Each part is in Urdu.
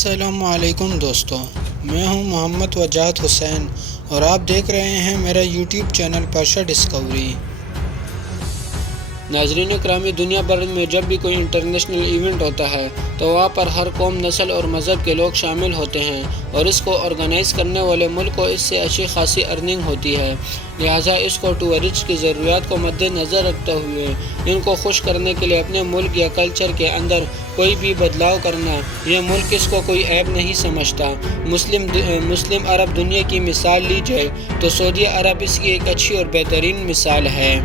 السلام علیکم دوستو، میں ہوں محمد وجاہت حسین اور آپ دیکھ رہے ہیں میرا یوٹیوب چینل پرشا ڈسکوری۔ ناظرین اکرامی، دنیا بھر میں جب بھی کوئی انٹرنیشنل ایونٹ ہوتا ہے تو وہاں پر ہر قوم، نسل اور مذہب کے لوگ شامل ہوتے ہیں اور اس کو آرگنائز کرنے والے ملک کو اس سے اچھی خاصی ارننگ ہوتی ہے۔ لہٰذا اس کو ٹورسٹ کی ضروریات کو مد نظر رکھتے ہوئے ان کو خوش کرنے کے لیے اپنے ملک یا کلچر کے اندر کوئی بھی بدلاؤ کرنا، یہ ملک اس کو کوئی عیب نہیں سمجھتا۔ مسلم عرب دنیا کی مثال لی جائے تو سعودی عرب اس کی ایک اچھی اور بہترین مثال ہے،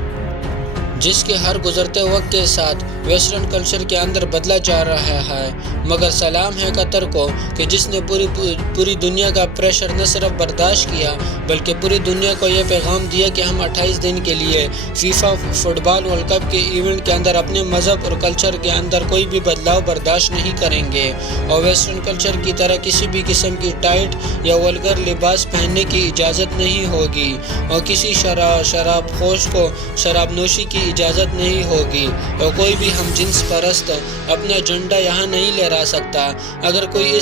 جس کے ہر گزرتے وقت کے ساتھ ویسٹرن کلچر کے اندر بدلا جا رہا ہے۔ مگر سلام ہے قطر کو کہ جس نے پوری دنیا کا پریشر نہ صرف برداشت کیا بلکہ پوری دنیا کو یہ پیغام دیا کہ ہم 28 دن کے لیے فیفا فٹ بال ورلڈ کپ کے ایونٹ کے اندر اپنے مذہب اور کلچر کے اندر کوئی بھی بدلاؤ برداشت نہیں کریں گے اور ویسٹرن کلچر کی طرح کسی بھی قسم کی ٹائٹ یا ولگر لباس پہننے کی اجازت نہیں ہوگی اور کسی شراب خوش کو شراب نوشی کی اجازت نہیں ہوگی اور کوئی بھی ہم جنس پرست اپنا جھنڈا یہاں نہیں لہرا سکتا۔ اگر کوئی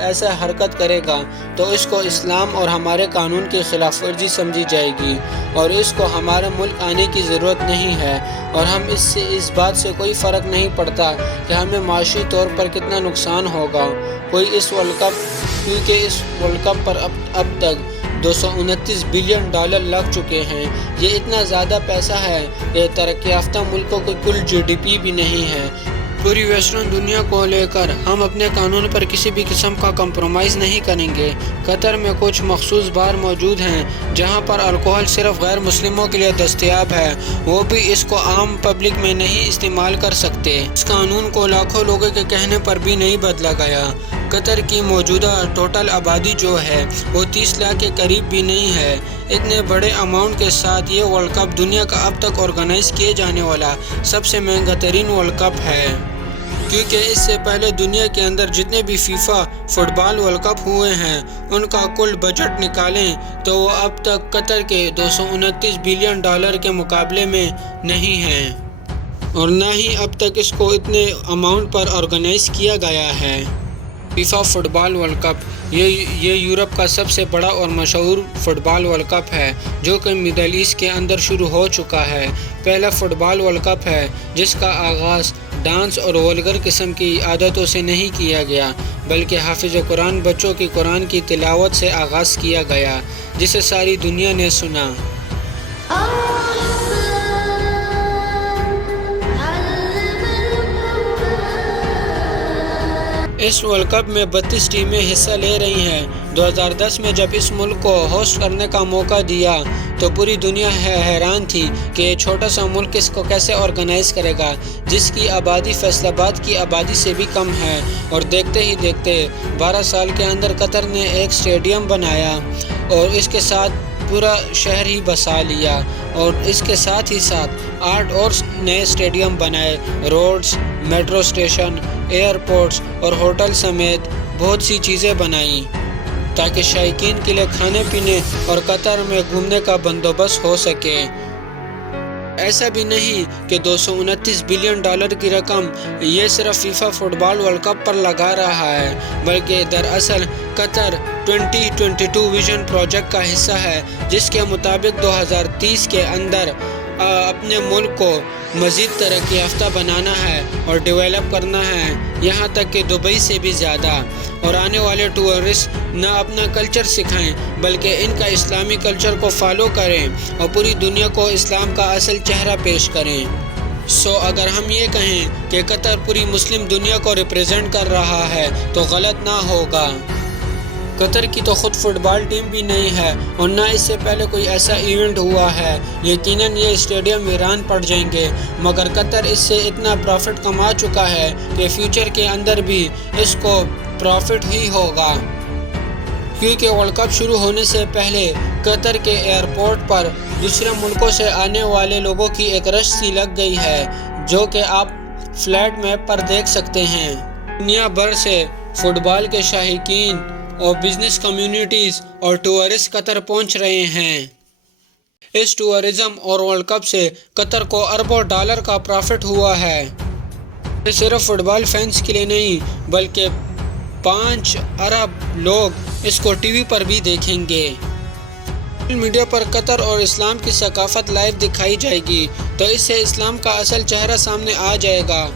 ایسا حرکت کرے گا تو اس کو اسلام اور ہمارے قانون کی خلاف ورزی سمجھی جائے گی اور اس کو ہمارے ملک آنے کی ضرورت نہیں ہے اور ہم اس بات سے کوئی فرق نہیں پڑتا کہ ہمیں معاشی طور پر کتنا نقصان ہوگا۔ کیونکہ اس ورلڈ کپ پر اب تک $229 بلین لگ چکے ہیں۔ یہ اتنا زیادہ پیسہ ہے کہ ترقی یافتہ ملکوں کی کل GDP بھی نہیں ہے۔ پوری ویسٹرن دنیا کو لے کر ہم اپنے قانون پر کسی بھی قسم کا کمپرومائز نہیں کریں گے۔ قطر میں کچھ مخصوص بار موجود ہیں جہاں پر الکوہل صرف غیر مسلموں کے لیے دستیاب ہے، وہ بھی اس کو عام پبلک میں نہیں استعمال کر سکتے۔ اس قانون کو لاکھوں لوگوں کے کہنے پر بھی نہیں بدلا گیا۔ قطر کی موجودہ ٹوٹل آبادی جو ہے وہ 30 لاکھ کے قریب بھی نہیں ہے۔ اتنے بڑے اماؤنٹ کے ساتھ یہ ورلڈ کپ دنیا کا اب تک آرگنائز کیے جانے والا سب سے مہنگا ترین ورلڈ کپ ہے، کیونکہ اس سے پہلے دنیا کے اندر جتنے بھی فیفا فٹ بال ورلڈ کپ ہوئے ہیں ان کا کل بجٹ نکالیں تو وہ اب تک قطر کے $229 بلین کے مقابلے میں نہیں ہیں اور نہ ہی اب تک اس کو اتنے اماؤنٹ پر آرگنائز کیا گیا ہے۔ فیفا فٹ بال ورلڈ کپ یہ یورپ کا سب سے بڑا اور مشہور فٹ بال ورلڈ کپ ہے جو کہ مڈل ایسٹ کے اندر شروع ہو چکا ہے۔ پہلا فٹ بال ورلڈ کپ ہے جس کا آغاز ڈانس اور ولگر قسم کی عادتوں سے نہیں کیا گیا بلکہ حافظ قرآن بچوں کی قرآن کی تلاوت سے آغاز کیا گیا جسے ساری دنیا نے سنا۔ اس ورلڈ کپ میں 32 ٹیمیں حصہ لے رہی ہیں۔ 2010 میں جب اس ملک کو ہوسٹ کرنے کا موقع دیا تو پوری دنیا حیران تھی کہ یہ چھوٹا سا ملک اس کو کیسے آرگنائز کرے گا جس کی آبادی فیصل آباد کی آبادی سے بھی کم ہے، اور دیکھتے ہی دیکھتے 12 سال کے اندر قطر نے ایک اسٹیڈیم بنایا اور اس کے ساتھ پورا شہر ہی بسا لیا اور اس کے ساتھ ہی 8 اور نئے اسٹیڈیم بنائے، روڈز، میٹرو اسٹیشن، ایئرپورٹس اور ہوٹل سمیت بہت سی چیزیں بنائیں تاکہ شائقین کے لیے کھانے پینے اور قطر میں گھومنے کا بندوبست ہو سکے۔ ایسا بھی نہیں کہ $229 بلین کی رقم یہ صرف فیفا فٹ بال ورلڈ کپ پر لگا رہا ہے بلکہ دراصل قطر 2022 ویژن پروجیکٹ کا حصہ ہے جس کے مطابق 2030 کے اندر اپنے ملک کو مزید ترقی یافتہ بنانا ہے اور ڈیولپ کرنا ہے، یہاں تک کہ دبئی سے بھی زیادہ، اور آنے والے ٹورسٹ نہ اپنا کلچر سکھائیں بلکہ ان کا اسلامی کلچر کو فالو کریں اور پوری دنیا کو اسلام کا اصل چہرہ پیش کریں۔ اگر ہم یہ کہیں کہ قطر پوری مسلم دنیا کو ریپریزنٹ کر رہا ہے تو غلط نہ ہوگا۔ قطر کی تو خود فٹ بال ٹیم بھی نہیں ہے اور نہ اس سے پہلے کوئی ایسا ایونٹ ہوا ہے۔ یقیناً یہ اسٹیڈیم ویران پڑ جائیں گے مگر قطر اس سے اتنا پروفٹ کما چکا ہے کہ فیوچر کے اندر بھی اس کو پروفٹ ہی ہوگا، کیونکہ ورلڈ کپ شروع ہونے سے پہلے قطر کے ایئرپورٹ پر دوسرے ملکوں سے آنے والے لوگوں کی ایک رش سی لگ گئی ہے جو کہ آپ فلیٹ میپ پر دیکھ سکتے ہیں۔ دنیا بھر سے فٹ بال کے شائقین اور بزنس کمیونٹیز اور ٹورسٹ قطر پہنچ رہے ہیں۔ اس ٹورزم اور ورلڈ کپ سے قطر کو اربوں ڈالر کا پروفٹ ہوا ہے۔ یہ صرف فٹ بال فینس کے لیے نہیں بلکہ 5 ارب لوگ اس کو ٹی وی پر بھی دیکھیں گے۔ سوشل میڈیا پر قطر اور اسلام کی ثقافت لائیو دکھائی جائے گی تو اس سے اسلام کا اصل چہرہ سامنے آ جائے گا،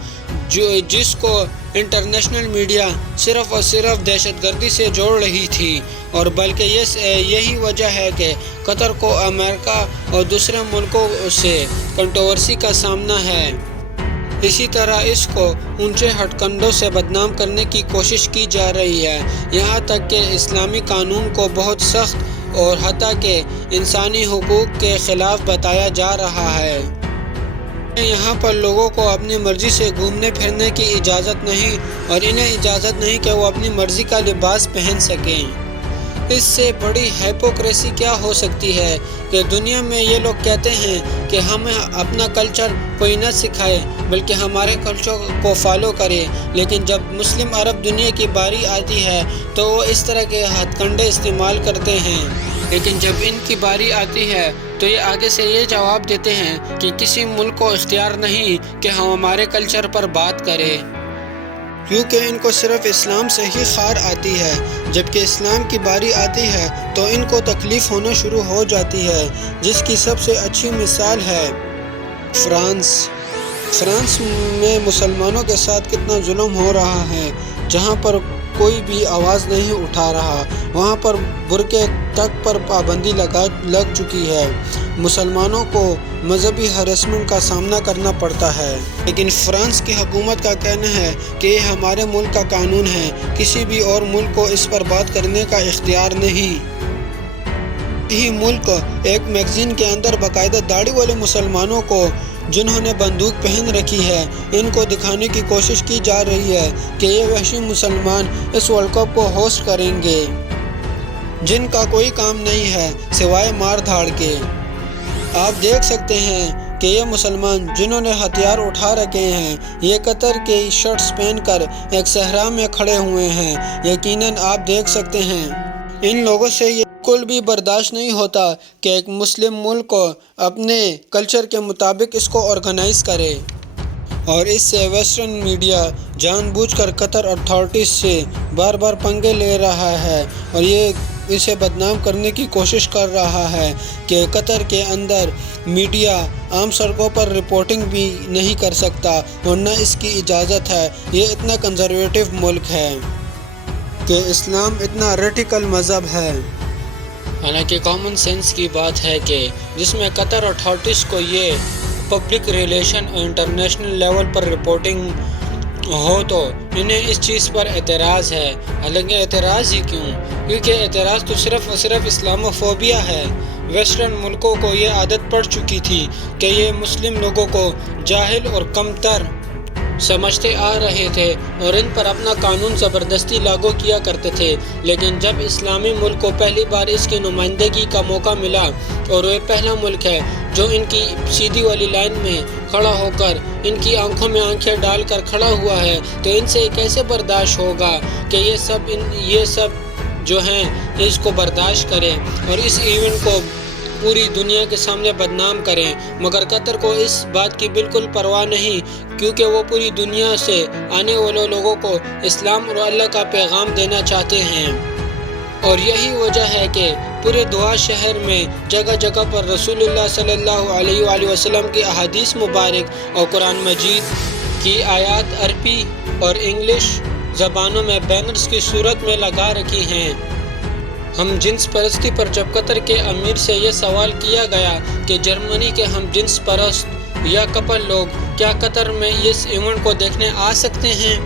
جس کو انٹرنیشنل میڈیا صرف اور صرف دہشت گردی سے جوڑ رہی تھی، اور بلکہ یہی وجہ ہے کہ قطر کو امریکہ اور دوسرے ملکوں سے کنٹروورسی کا سامنا ہے۔ اسی طرح اس کو اونچے ہتھ کنڈوں سے بدنام کرنے کی کوشش کی جا رہی ہے، یہاں تک کہ اسلامی قانون کو بہت سخت اور حتیٰ کہ انسانی حقوق کے خلاف بتایا جا رہا ہے۔ یہاں پر لوگوں کو اپنی مرضی سے گھومنے پھرنے کی اجازت نہیں، اور انہیں اجازت نہیں کہ وہ اپنی مرضی کا لباس پہن سکیں۔ اس سے بڑی ہائپوکریسی کیا ہو سکتی ہے کہ دنیا میں یہ لوگ کہتے ہیں کہ ہمیں اپنا کلچر کوئی نہ سکھائے بلکہ ہمارے کلچر کو فالو کرے، لیکن جب مسلم عرب دنیا کی باری آتی ہے تو وہ اس طرح کے ہتھ کنڈے استعمال کرتے ہیں، لیکن جب ان کی باری آتی ہے تو یہ آگے سے یہ جواب دیتے ہیں کہ کسی ملک کو اختیار نہیں کہ ہم ہمارے کلچر پر بات کرے، کیونکہ ان کو صرف اسلام سے ہی خار آتی ہے۔ جبکہ اسلام کی باری آتی ہے تو ان کو تکلیف ہونا شروع ہو جاتی ہے، جس کی سب سے اچھی مثال ہے فرانس میں مسلمانوں کے ساتھ کتنا ظلم ہو رہا ہے۔ جہاں پر کوئی بھی آواز نہیں اٹھا رہا، وہاں پر برقعے تک پر پابندی لگ چکی ہے۔ مسلمانوں کو مذہبی ہراسمنٹ کا سامنا کرنا پڑتا ہے، لیکن فرانس کی حکومت کا کہنا ہے کہ یہ ہمارے ملک کا قانون ہے، کسی بھی اور ملک کو اس پر بات کرنے کا اختیار نہیں۔ یہی ملک ایک میگزین کے اندر باقاعدہ داڑھی والے مسلمانوں کو، جنہوں نے بندوق پہن رکھی ہے، ان کو دکھانے کی کوشش کی جا رہی ہے کہ یہ وحشی مسلمان اس ورلڈ کپ کو ہوسٹ کریں گے، جن کا کوئی کام نہیں ہے سوائے مار دھاڑ کے۔ آپ دیکھ سکتے ہیں کہ یہ مسلمان جنہوں نے ہتھیار اٹھا رکھے ہیں، یہ قطر کے شرٹس پہن کر ایک صحرا میں کھڑے ہوئے ہیں۔ یقیناً آپ دیکھ سکتے ہیں ان لوگوں سے یہ بالکل بھی برداشت نہیں ہوتا کہ ایک مسلم ملک اپنے کلچر کے مطابق اس کو آرگنائز کرے، اور اس سے ویسٹرن میڈیا جان بوجھ کر قطر اتھارٹیز سے بار بار پنگے لے رہا ہے، اور یہ اسے بدنام کرنے کی کوشش کر رہا ہے کہ قطر کے اندر میڈیا عام سڑکوں پر رپورٹنگ بھی نہیں کر سکتا، اور نہ اس کی اجازت ہے۔ یہ اتنا کنزرویٹو ملک ہے کہ اسلام اتنا ریڈیکل مذہب ہے۔ حالانکہ کامن سینس کی بات ہے کہ جس میں قطر اتھارٹیز کو یہ پبلک ریلیشن اور انٹرنیشنل لیول پر رپورٹنگ ہو تو انہیں اس چیز پر اعتراض ہے۔ حالانکہ اعتراض ہی کیوں؟ کیونکہ اعتراض تو صرف اور صرف اسلاموفوبیا ہے۔ ویسٹرن ملکوں کو یہ عادت پڑ چکی تھی کہ یہ مسلم لوگوں کو جاہل اور کمتر سمجھتے آ رہے تھے اور ان پر اپنا قانون زبردستی لاگو کیا کرتے تھے، لیکن جب اسلامی ملک کو پہلی بار اس کی نمائندگی کا موقع ملا، اور وہ پہلا ملک ہے جو ان کی سیدھی والی لائن میں کھڑا ہو کر ان کی آنکھوں میں آنکھیں ڈال کر کھڑا ہوا ہے، تو ان سے کیسے برداشت ہوگا کہ یہ سب جو ہیں اس کو برداشت کریں اور اس ایونٹ کو پوری دنیا کے سامنے بدنام کریں۔ مگر قطر کو اس بات کی بالکل پرواہ نہیں، کیونکہ وہ پوری دنیا سے آنے والے لوگوں کو اسلام اور اللہ کا پیغام دینا چاہتے ہیں، اور یہی وجہ ہے کہ پورے دوحہ شہر میں جگہ جگہ پر رسول اللہ صلی اللہ علیہ وآلہ وسلم کی احادیث مبارک اور قرآن مجید کی آیات عربی اور انگلش زبانوں میں بینرز کی صورت میں لگا رکھی ہیں۔ ہم جنس پرستی پر جب قطر کے امیر سے یہ سوال کیا گیا کہ جرمنی کے ہم جنس پرست یا کپل لوگ کیا قطر میں اس ایونٹ کو دیکھنے آ سکتے ہیں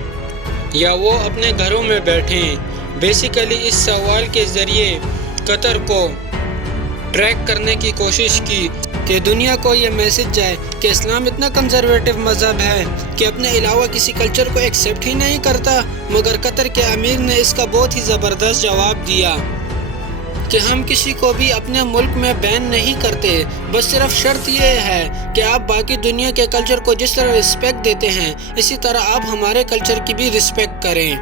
یا وہ اپنے گھروں میں بیٹھیں، بیسیکلی اس سوال کے ذریعے قطر کو ٹریک کرنے کی کوشش کی کہ دنیا کو یہ میسج جائے کہ اسلام اتنا کنزرویٹو مذہب ہے کہ اپنے علاوہ کسی کلچر کو ایکسیپٹ ہی نہیں کرتا۔ مگر قطر کے امیر نے اس کا بہت ہی زبردست جواب دیا کہ ہم کسی کو بھی اپنے ملک میں بین نہیں کرتے، بس صرف شرط یہ ہے کہ آپ باقی دنیا کے کلچر کو جس طرح رسپیکٹ دیتے ہیں اسی طرح آپ ہمارے کلچر کی بھی رسپیکٹ کریں۔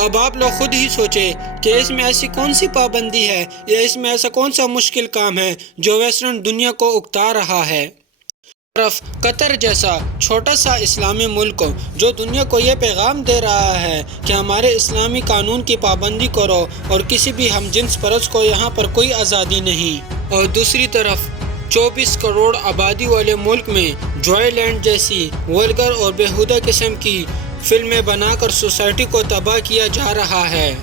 اب آپ لوگ خود ہی سوچیں کہ اس میں ایسی کون سی پابندی ہے یا اس میں ایسا کون سا مشکل کام ہے جو ویسٹرن دنیا کو اکتا رہا ہے۔ طرف قطر جیسا چھوٹا سا اسلامی ملک جو دنیا کو یہ پیغام دے رہا ہے کہ ہمارے اسلامی قانون کی پابندی کرو اور کسی بھی ہم جنس پرست کو یہاں پر کوئی آزادی نہیں، اور دوسری طرف 24 کروڑ آبادی والے ملک میں جوائے لینڈ جیسی ولگر اور بیہودہ قسم کی فلمیں بنا کر سوسائٹی کو تباہ کیا جا رہا ہے۔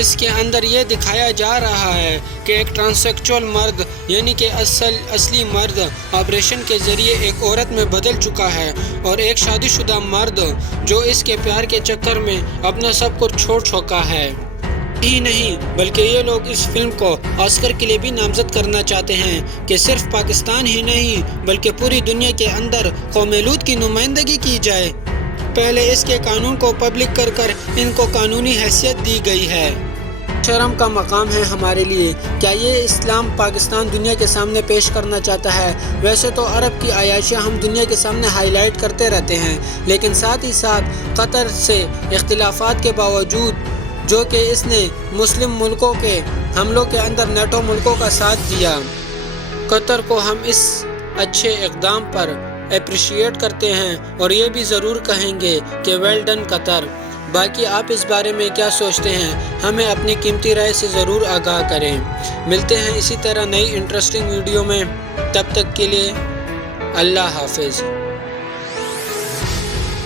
اس کے اندر یہ دکھایا جا رہا ہے کہ ایک ٹرانسیکچول مرد یعنی کہ اصلی مرد آپریشن کے ذریعے ایک عورت میں بدل چکا ہے، اور ایک شادی شدہ مرد جو اس کے پیار کے چکر میں اپنا سب کچھ چھوڑ چکا ہے۔ ہی نہیں بلکہ یہ لوگ اس فلم کو آسکر کے لیے بھی نامزد کرنا چاہتے ہیں کہ صرف پاکستان ہی نہیں بلکہ پوری دنیا کے اندر قوم لوط کی نمائندگی کی جائے۔ پہلے اس کے قانون کو پبلک کر ان کو قانونی حیثیت دی گئی ہے۔ شرم کا مقام ہے ہمارے لیے، کیا یہ اسلام پاکستان دنیا کے سامنے پیش کرنا چاہتا ہے؟ ویسے تو عرب کی عیاشیاں ہم دنیا کے سامنے ہائی لائٹ کرتے رہتے ہیں، لیکن ساتھ ہی ساتھ قطر سے اختلافات کے باوجود جو کہ اس نے مسلم ملکوں کے حملوں کے اندر نیٹو ملکوں کا ساتھ دیا، قطر کو ہم اس اچھے اقدام پر اپریشیٹ کرتے ہیں اور یہ بھی ضرور کہیں گے کہ ویل ڈن قطر۔ باقی آپ اس بارے میں کیا سوچتے ہیں؟ ہمیں اپنی قیمتی رائے سے ضرور آگاہ کریں۔ ملتے ہیں اسی طرح نئی انٹرسٹنگ ویڈیو میں، تب تک کے لیے اللہ حافظ۔